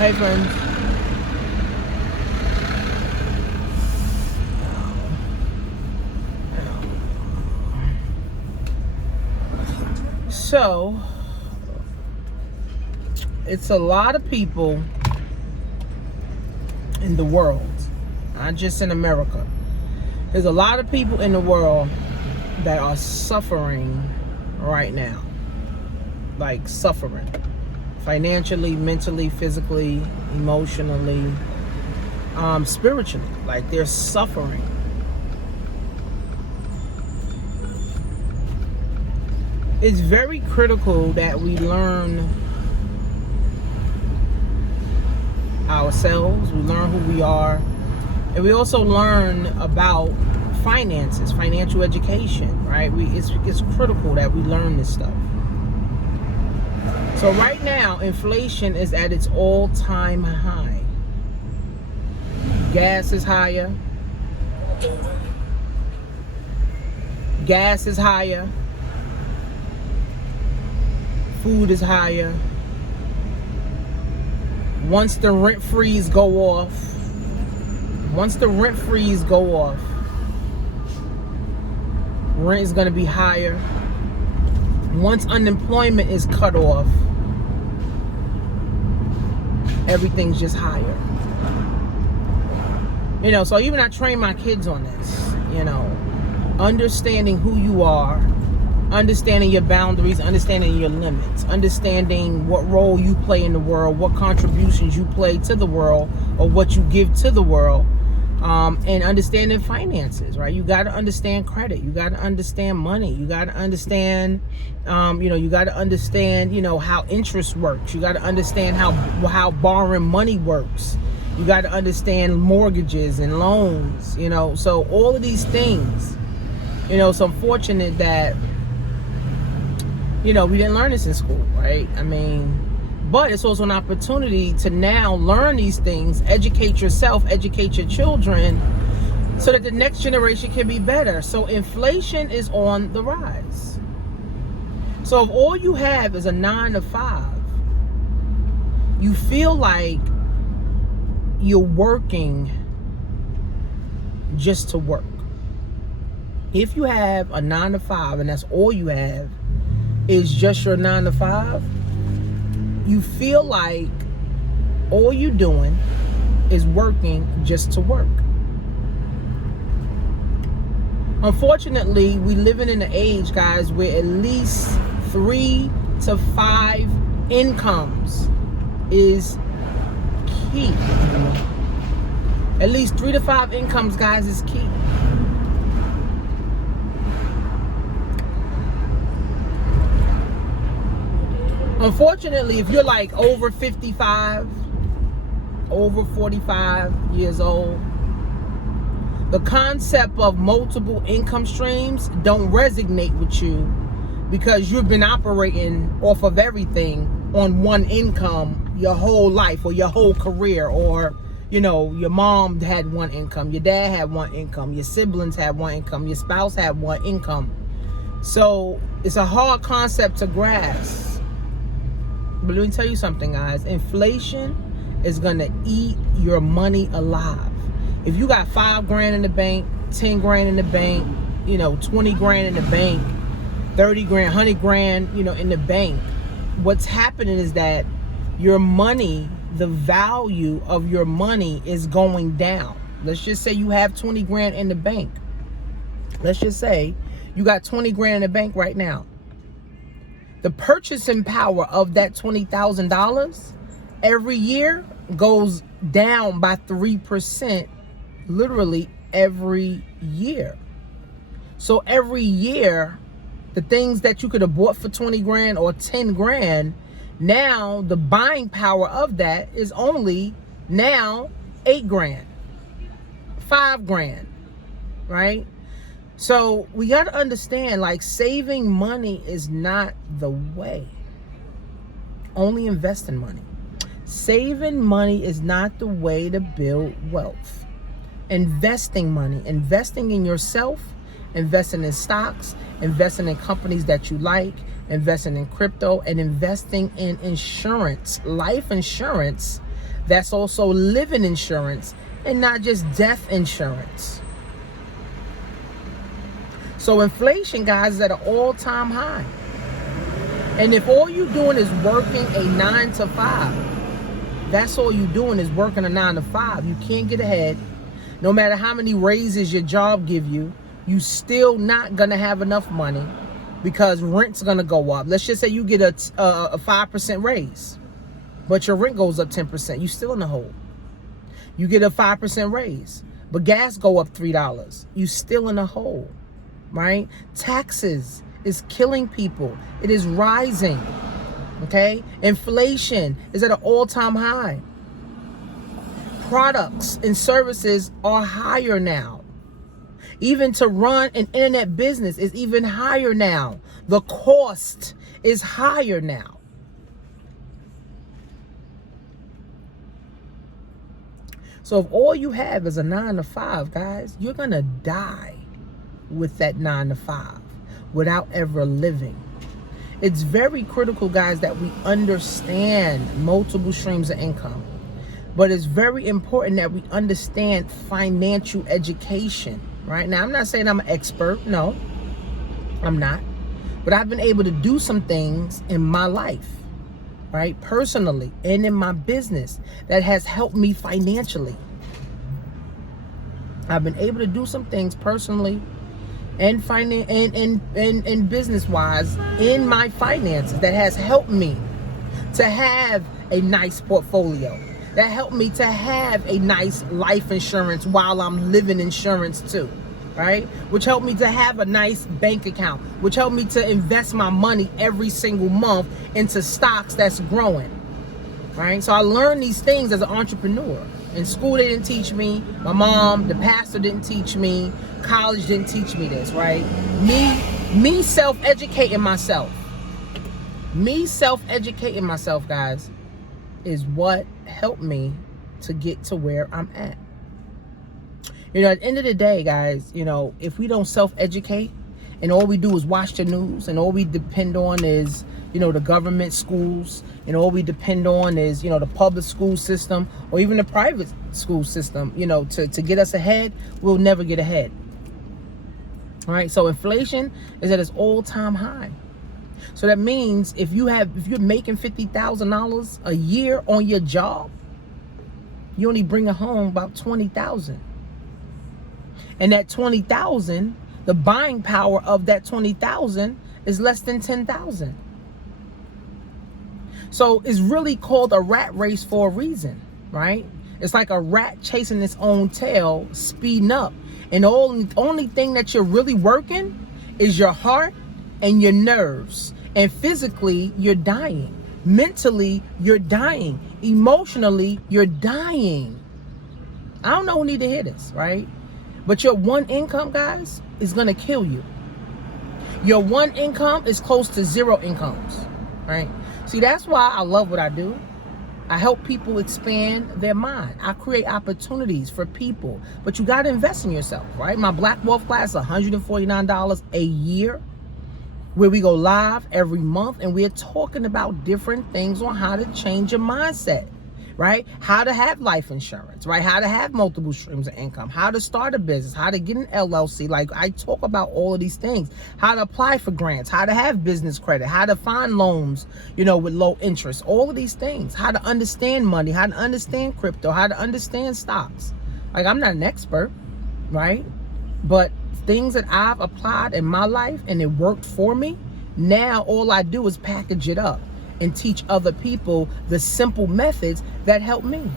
Hey friends. So, it's a lot of people in the world, not just in America. There's a lot of people in the world that are suffering right now. Like suffering. Financially, mentally, physically, emotionally, spiritually. Like they're suffering. It's very critical that we learn ourselves, we learn who we are, and we also learn about finances, financial education, right? It's critical that we learn this stuff. So right now, inflation is at its all-time high. Gas is higher. Gas is higher. Food is higher. Once the rent freeze go off, rent is going to be higher. Once unemployment is cut off, everything's just higher. So even I train my kids on this, understanding who you are, understanding your boundaries, understanding your limits, understanding what role you play in the world, what contributions you play to the world, or what you give to the world, and understanding finances, right? You got to understand credit. You got to understand money. You got to understand, how interest works. You got to understand how borrowing money works. You got to understand mortgages and loans, so all of these things, so I'm fortunate that, we didn't learn this in school, right? But it's also an opportunity to now learn these things, educate yourself, educate your children, so that the next generation can be better. So inflation is on the rise. So if all you have is a 9 to 5, you feel like you're working just to work. If you have a 9 to 5 and that's all you have is just your 9 to 5, you feel like all you're doing is working just to work. Unfortunately, we living in an age, guys, where at least 3 to 5 incomes is key. At least 3 to 5 incomes, guys, is key. Unfortunately, if you're like over 55, over 45 years old, the concept of multiple income streams don't resonate with you because you've been operating off of everything on one income your whole life or your whole career, or your mom had one income, your dad had one income, your siblings had one income, your spouse had one income. So it's a hard concept to grasp. But let me tell you something, guys. Inflation is gonna eat your money alive. If you got $5,000 in the bank, 10 grand in the bank, 20 grand in the bank, 30 grand, 100 grand, in the bank, what's happening is that your money, the value of your money is going down. Let's just say you have 20 grand in the bank. Let's just say you got 20 grand in the bank right now. The purchasing power of that $20,000 every year goes down by 3%, literally every year. So every year, the things that you could have bought for 20 grand or 10 grand, now the buying power of that is only now 8 grand, 5 grand, right? So we got to understand, like, saving money is not the way. Only investing money. Saving money is not the way to build wealth. Investing money, investing in yourself, investing in stocks, investing in companies that you like, investing in crypto, and investing in insurance, life insurance that's also living insurance and not just death insurance. So inflation, guys, is at an all-time high. And if all you're doing is working a 9 to 5, that's all you're doing is working a 9 to 5. You can't get ahead. No matter how many raises your job give you, you still not gonna have enough money because rent's gonna go up. Let's just say you get a 5% raise, but your rent goes up 10%. You still in the hole. You get a 5% raise, but gas go up $3. You still in the hole, right? Taxes is killing people. It is rising, okay? Inflation is at an all-time high. Products and services are higher now. Even to run an internet business is even higher now. The cost is higher now. So if all you have is a 9 to 5, guys, you're going to die with that 9 to 5 without ever living. It's very critical, guys, that we understand multiple streams of income. But it's very important that we understand financial education, right? Now, I'm not saying I'm an expert. No, I'm not. But I've been able to do some things in my life, right? Personally and in my business that has helped me financially. I've been able to do some things personally and business-wise in my finances that has helped me to have a nice portfolio. That helped me to have a nice life insurance while I'm living insurance too, right? Which helped me to have a nice bank account, which helped me to invest my money every single month into stocks that's growing, right? So I learned these things as an entrepreneur. In school, they didn't teach me. My mom, the pastor didn't teach me. College didn't teach me this, right? Me self-educating myself. Me self-educating myself, guys, is what helped me to get to where I'm at. You know, at the end of the day, guys, you know, if we don't self-educate and all we do is watch the news and all we depend on is, you know, the government schools and all we depend on is, you know, the public school system or even the private school system, you know, to get us ahead, we'll never get ahead. All right. So inflation is at its all-time high. So that means if you're making $50,000 a year on your job, you only bring home about $20,000. And that $20,000, the buying power of that $20,000 is less than $10,000. So it's really called a rat race for a reason, right? It's like a rat chasing its own tail, speeding up. And the only thing that you're really working is your heart and your nerves. And physically, you're dying. Mentally, you're dying. Emotionally, you're dying. I don't know who need to hear this, right? But your one income, guys, is going to kill you. Your one income is close to zero incomes, right? See, that's why I love what I do. I help people expand their mind. I create opportunities for people. But you got to invest in yourself, right? My Black Wealth class is $149 a year, where we go live every month and we're talking about different things on how to change your mindset, right? How to have life insurance, right? How to have multiple streams of income, how to start a business, how to get an LLC. Like, I talk about all of these things, how to apply for grants, how to have business credit, how to find loans, you know, with low interest, all of these things, how to understand money, how to understand crypto, how to understand stocks. Like, I'm not an expert, right? But things that I've applied in my life and it worked for me, now all I do is package it up and teach other people the simple methods that help me.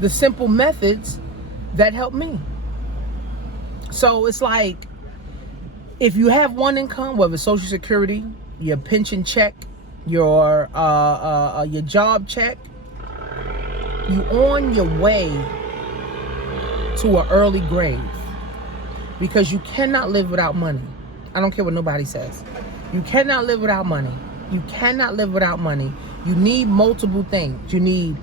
The simple methods that help me. So it's like, if you have one income, whether it's Social Security, your pension check, your job check, you're on your way to an early grave, because you cannot live without money. I don't care what nobody says. You cannot live without money. You cannot live without money. You need multiple things. You need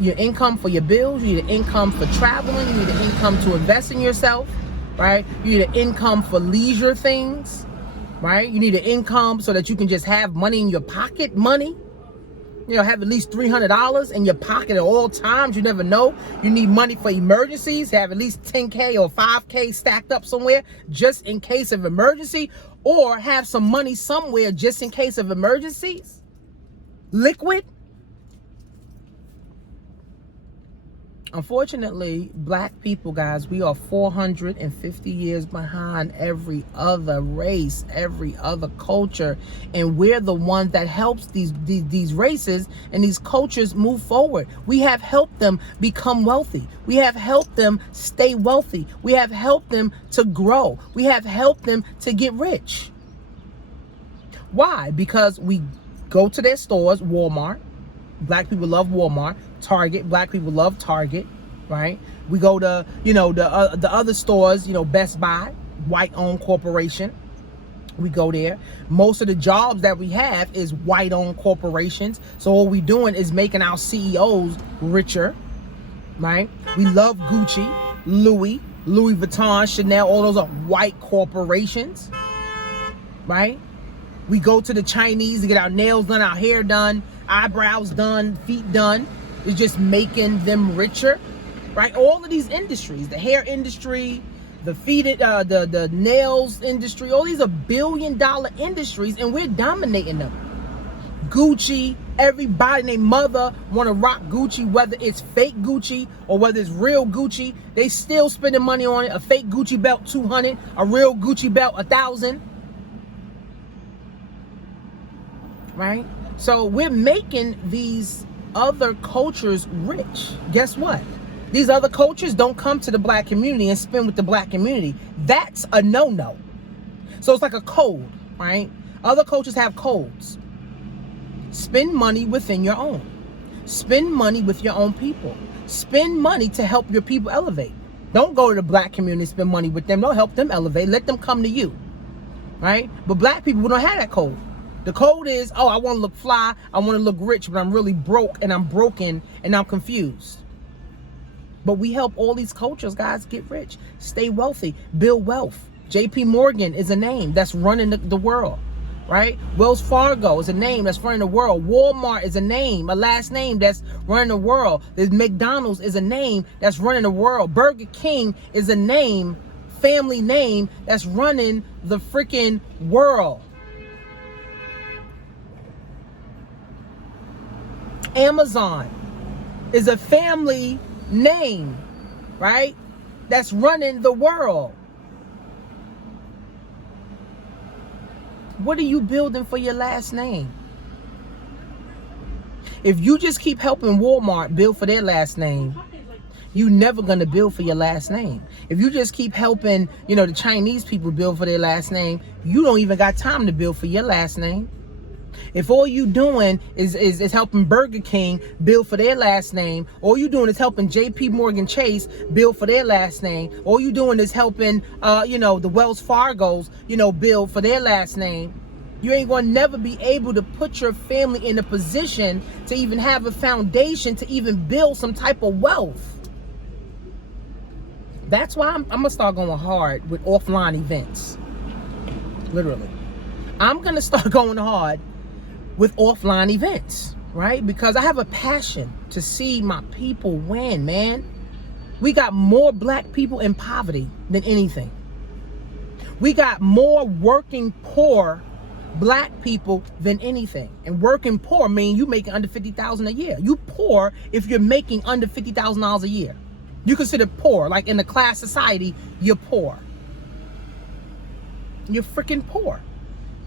your income for your bills. You need an income for traveling. You need an income to invest in yourself, right? You need an income for leisure things. right? You need an income so that you can just have money in your pocket, have at least $300 in your pocket at all times. You never know. You need money for emergencies. Have at least 10K or 5K stacked up somewhere just in case of emergency, or have some money somewhere just in case of emergencies. Liquid. Unfortunately, black people, guys, we are 450 years behind every other race, every other culture, and we're the one that helps these races and these cultures move forward. We have helped them become wealthy. We have helped them stay wealthy. We have helped them to grow. We have helped them to get rich. Why? Because we go to their stores, Walmart. Black people love Walmart. Target, black people love Target, right? We go to, the other stores, Best Buy, white-owned corporation. We go there. Most of the jobs that we have is white-owned corporations. So all we doing is making our CEOs richer, right? We love Gucci, Louis Vuitton, Chanel. All those are white corporations, right? We go to the Chinese to get our nails done, our hair done, eyebrows done, feet done. It's just making them richer, right? All of these industries, the hair industry, the feet, the nails industry, all these are billion-dollar industries, and we're dominating them. Gucci, everybody and their mother want to rock Gucci, whether it's fake Gucci or whether it's real Gucci. They still spending money on it. A fake Gucci belt, $200. A real Gucci belt, $1,000. Right? So we're making these other cultures rich. Guess what? These other cultures don't come to the black community and spend with the black community. That's a no-no. So it's like a code, right? Other cultures have codes. Spend money within your own. Spend money with your own people. Spend money to help your people elevate. Don't go to the black community and spend money with them. Don't help them elevate. Let them come to you, right? But black people, we don't have that code. The code is, I want to look fly, I want to look rich, but I'm really broke and I'm broken and I'm confused. But we help all these cultures, guys, get rich, stay wealthy, build wealth. JP Morgan is a name that's running the world, right? Wells Fargo is a name that's running the world. Walmart is a name, a last name that's running the world. There's McDonald's is a name that's running the world. Burger King is a name, family name that's running the freaking world. Amazon is a family name, right? That's running the world. What are you building for your last name? If you just keep helping Walmart build for their last name, you're never going to build for your last name. If you just keep helping, the Chinese people build for their last name, you don't even got time to build for your last name. If all you doing is helping Burger King build for their last name, all you doing is helping JP Morgan Chase build for their last name, all you doing is helping, the Wells Fargos, build for their last name, you ain't going to never be able to put your family in a position to even have a foundation to even build some type of wealth. That's why I'm going to start going hard with offline events. Literally. I'm going to start going hard with offline events, right? Because I have a passion to see my people win, man. We got more black people in poverty than anything. We got more working poor black people than anything. And working poor means you making under $50,000 a year. You poor if you're making under $50,000 a year. You consider poor, like in the class society, you're poor. You're freaking poor,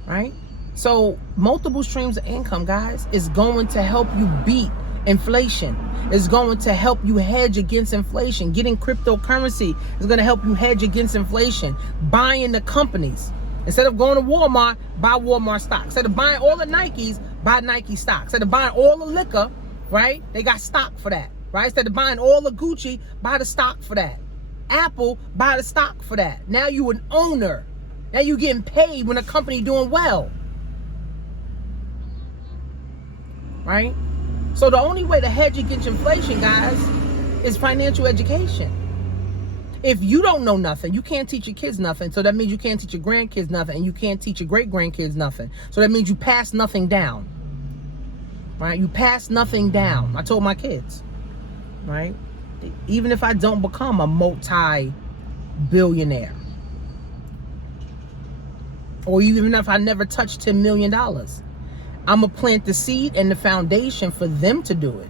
right? So multiple streams of income, guys, is going to help you beat inflation. It's going to help you hedge against inflation. Getting cryptocurrency is going to help you hedge against inflation. Buying the companies. Instead of going to Walmart, buy Walmart stock. Instead of buying all the Nikes, buy Nike stock. Instead of buying all the liquor, right? They got stock for that, right? Instead of buying all the Gucci, buy the stock for that. Apple, buy the stock for that. Now you an owner. Now you getting paid when a company doing well. Right? So the only way to hedge against inflation, guys, is financial education. If you don't know nothing, you can't teach your kids nothing. So that means you can't teach your grandkids nothing, and you can't teach your great-grandkids nothing. So that means you pass nothing down. Right? You pass nothing down. I told my kids, right? Even if I don't become a multi-billionaire, or even if I never touch $10 million, I'm going to plant the seed and the foundation for them to do it.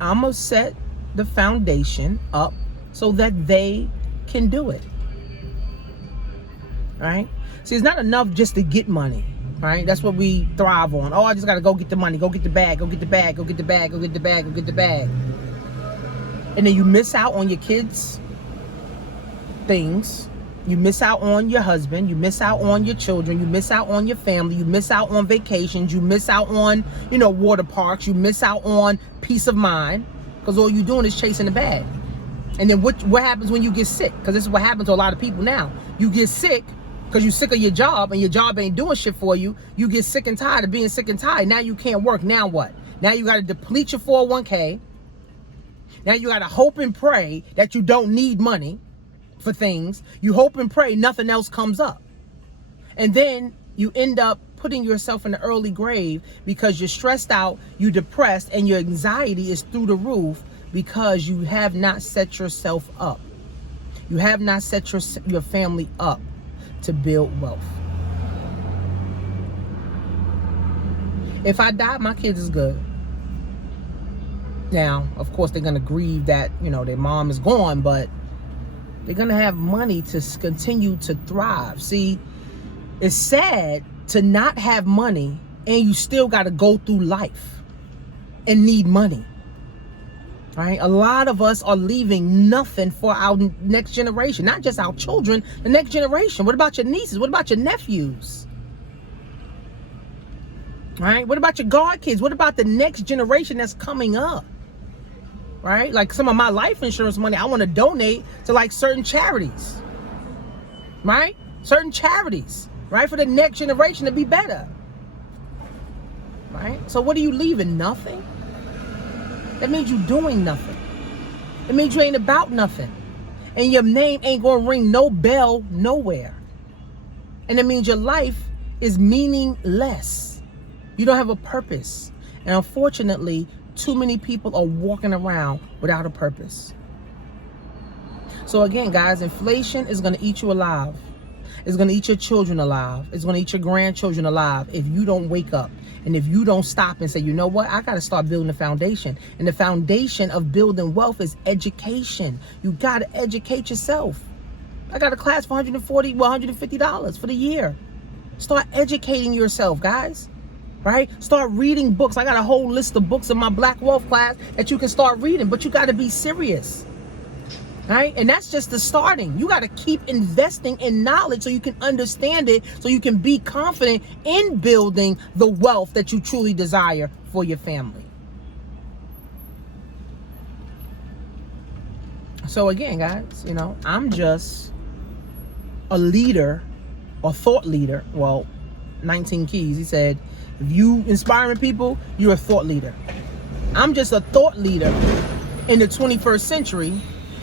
I'm going to set the foundation up so that they can do it. Right? See, it's not enough just to get money. Right? That's what we thrive on. Oh, I just got to go get the money, go get the bag, go get the bag, go get the bag, go get the bag, go get the bag. And then you miss out on your kids' things. You miss out on your husband. You miss out on your children. You miss out on your family. You miss out on vacations. You miss out on, water parks. You miss out on peace of mind, because all you're doing is chasing the bag. And then what happens when you get sick? Because this is what happens to a lot of people now. You get sick because you're sick of your job and your job ain't doing shit for you. You get sick and tired of being sick and tired. Now you can't work. Now what? Now you got to deplete your 401k. Now you got to hope and pray that you don't need money for things. You hope and pray nothing else comes up. And then you end up putting yourself in the early grave because you're stressed out, you're depressed, and your anxiety is through the roof because you have not set yourself up. You have not set your family up to build wealth. If I die, my kids is good. Now, of course, they're going to grieve that, their mom is gone, but they're going to have money to continue to thrive. See, it's sad to not have money and you still got to go through life and need money. Right? A lot of us are leaving nothing for our next generation, not just our children, the next generation. What about your nieces? What about your nephews? Right? What about your godkids? What about the next generation that's coming up? Right? Like some of my life insurance money, I want to donate to like certain charities. Right? Certain charities. Right? For the next generation to be better. Right? So what are you leaving? Nothing? That means you're doing nothing. It means you ain't about nothing. And your name ain't going to ring no bell nowhere. And it means your life is meaningless. You don't have a purpose. And unfortunately, too many people are walking around without a purpose. So again, guys, inflation is going to eat you alive. It's going to eat your children alive. It's going to eat your grandchildren alive if you don't wake up. And if you don't stop and say, you know what, I got to start building a foundation. And the foundation of building wealth is education. You got to educate yourself. I got a class for $150 for the year. Start educating yourself, guys. Right? Start reading books. I got a whole list of books in my Black Wealth class that you can start reading, but you got to be serious. Right? And that's just the starting. You got to keep investing in knowledge so you can understand it, so you can be confident in building the wealth that you truly desire for your family. So again, guys, I'm just a leader or thought leader. Well, 19 Keys, he said, if you inspiring people, you're a thought leader. I'm just a thought leader in the 21st century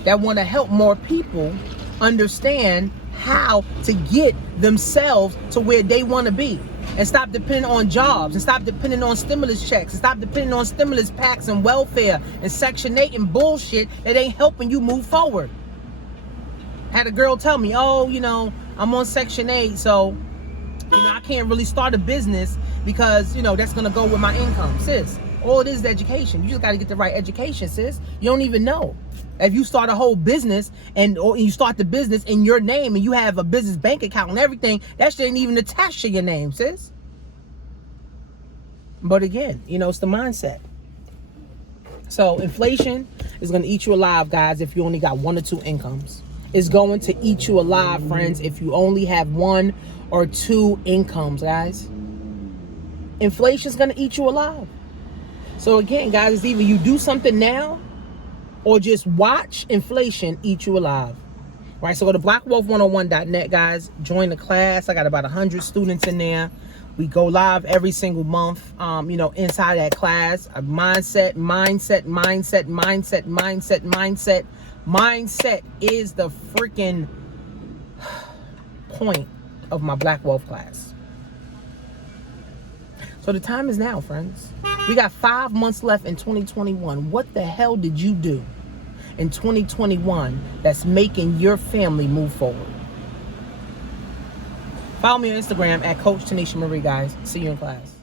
that want to help more people understand how to get themselves to where they want to be, and stop depending on jobs, and stop depending on stimulus checks, and stop depending on stimulus packs and welfare and Section 8 and bullshit that ain't helping you move forward. Had a girl tell me, I'm on Section 8, so I can't really start a business because that's gonna go with my income. Sis, all it is education. You just got to get the right education, sis. You don't even know. If you start a whole business and you start the business in your name and you have a business bank account and everything, that shit ain't even attached to your name, sis. But again, it's the mindset. So inflation is going to eat you alive, guys, if you only got one or two incomes. It's going to eat you alive, friends, if you only have one or two incomes, guys. Inflation is going to eat you alive. So again, guys, it's either you do something now or just watch inflation eat you alive. Right? So go to blackwealth101.net, guys. Join the class. I got about 100 students in there. We go live every single month, inside that class. Mindset. Mindset is the freaking point of my Black Wealth class. So the time is now, friends. We got 5 months left in 2021. What the hell did you do in 2021 that's making your family move forward? Follow me on Instagram at Coach Tanisha Marie, guys. See you in class.